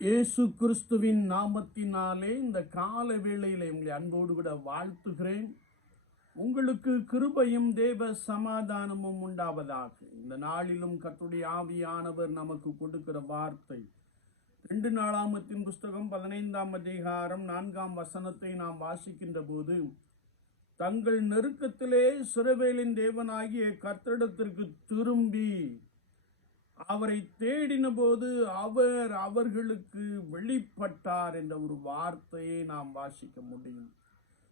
இயேசு கிறிஸ்துவின் நாமத்தினாலே இந்த கால வேளையில் உங்களை அன்போடு கூட வாழ்த்துகிறேன். உங்களுக்கு கிருபையும் தேவ சமாதானமும் உண்டாவதாக. இந்த நாளிலும் கத்துடைய ஆவியானவர் நமக்கு கொடுக்கிற வார்த்தை. ரெண்டு நாளாமத்தின் புஸ்தகம் பதினைந்தாம் அதிகாரம் நான்காம் வசனத்தை நாம் வாசிக்கின்ற போது தங்கள் நெருக்கத்திலே சிறுவேலின் தேவனாகிய கர்த்தரிடத்திற்கு திரும்பி அவரை தேடின போது அவர் அவர்களுக்கு வெளிப்பட்டார் என்ற ஒரு வார்த்தையை நாம் வாசிக்க முடியும்.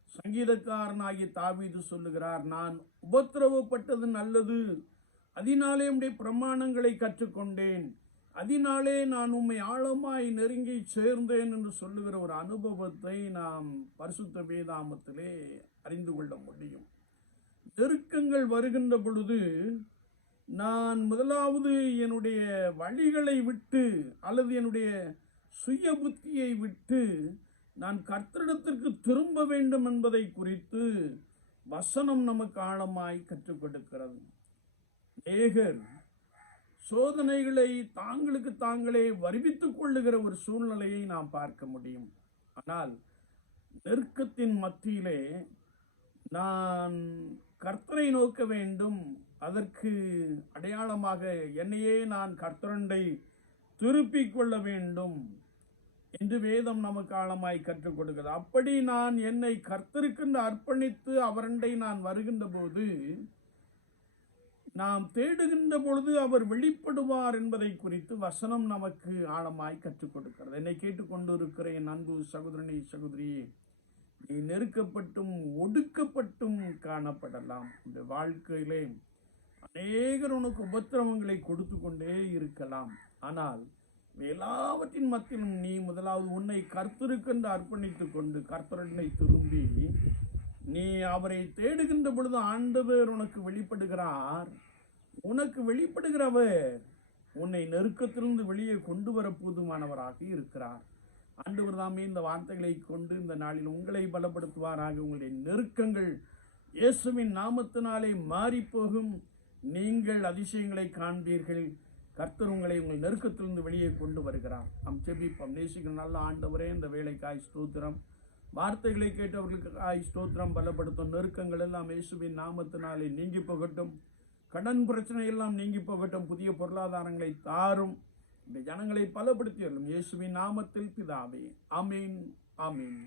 சங்கீதக்காரனாகி தாவீது சொல்லுகிறார் நான் உபத்திரவப்பட்டது நல்லது. அதனாலே உடைய பிரமாணங்களை கற்றுக்கொண்டேன். அதனாலே நான் உம்மை ஆழமாய் நெருங்கி சேர்ந்தேன் என்று சொல்லுகிற ஒரு அனுபவத்தை நாம் பரிசுத்த வேதாமத்திலே அறிந்து கொள்ள முடியும். நெருக்கங்கள் வருகின்ற பொழுது நான் முதலாவது என்னுடைய வழிகளை விட்டு அல்லது என்னுடைய சுய புத்தியை விட்டு நான் கர்த்தரிடத்திற்கு திரும்ப வேண்டும் என்பதை குறித்து வசனம் நமக்கு ஆழமாய் கற்றுக் கொடுக்கிறது. ஏகர் சோதனைகளை தாங்களுக்கு தாங்களே வருவித்துக் கொள்ளுகிற ஒரு சூழ்நிலையை நாம் பார்க்க முடியும். ஆனால் நெருக்கத்தின் மத்தியிலே நான் கர்த்தரை நோக்க வேண்டும் அதற்கு அடையாளமாக என்னையே நான் கர்த்தரண்டை திருப்பிக் கொள்ள வேண்டும் என்று வேதம் நமக்கு ஆழமாய் கற்றுக் கொடுக்கிறது. அப்படி நான் என்னை கர்த்தருக்கென்று அர்ப்பணித்து அவரண்டை நான் வருகின்ற போது நாம் தேடுகின்ற பொழுது அவர் வெளிப்படுவார் என்பதை குறித்து வசனம் நமக்கு ஆழமாய் கற்றுக் கொடுக்கிறது. என்னை கேட்டுக்கொண்டு என் அன்பு சகோதரனே சகோதரியே நீ நெருக்கப்பட்டும் ஒடுக்கப்பட்டும் காணப்படலாம். இந்த வாழ்க்கையிலே அநேகர் உனக்கு உபத்திரவங்களை கொடுத்து கொண்டே இருக்கலாம். ஆனால் எல்லாவற்றின் மத்தியிலும் நீ முதலாவது உன்னை கர்த்தருக்கென்று அர்ப்பணித்துக் கொண்டு கர்த்தரனை திரும்பி நீ அவரை தேடுகின்ற பொழுது ஆண்டவர் உனக்கு வெளிப்படுகிறார். உனக்கு வெளிப்படுகிறவர் உன்னை நெருக்கத்திலிருந்து வெளியே கொண்டு வர போதுமானவராக இருக்கிறார். ஆண்டவர் தாமே இந்த வார்த்தைகளை கொண்டு இந்த நாளில் உங்களை பலப்படுத்துவாராக. உங்களுடைய நெருக்கங்கள் இயேசுவின் நாமத்தினாலே மாறிப்போகும். நீங்கள் அதிசயங்களை காண்பீர்கள். கர்த்தர் உங்களை உங்கள் நெருக்கத்திலிருந்து வெளியே கொண்டு வருகிறார். நம் செபிப்பம் நேசிக்கிற நல்ல ஆண்டவரே இந்த வேலைக்காய் ஸ்தோத்திரம். வார்த்தைகளை கேட்டவர்களுக்காய் ஸ்தோத்திரம். பலப்படுத்தும் நெருக்கங்கள் எல்லாம் இயேசுவின் நாமத்தினாலே நீங்கி போகட்டும். கடன் பிரச்சனை எல்லாம் நீங்கி போகட்டும். புதிய பொருளாதாரங்களை தாரும். இந்த ஜனங்களை பலப்படுத்தியலும் இயேசுவின் நாமத்தில் பிதாவே. ஆமீன். ஆமீன்.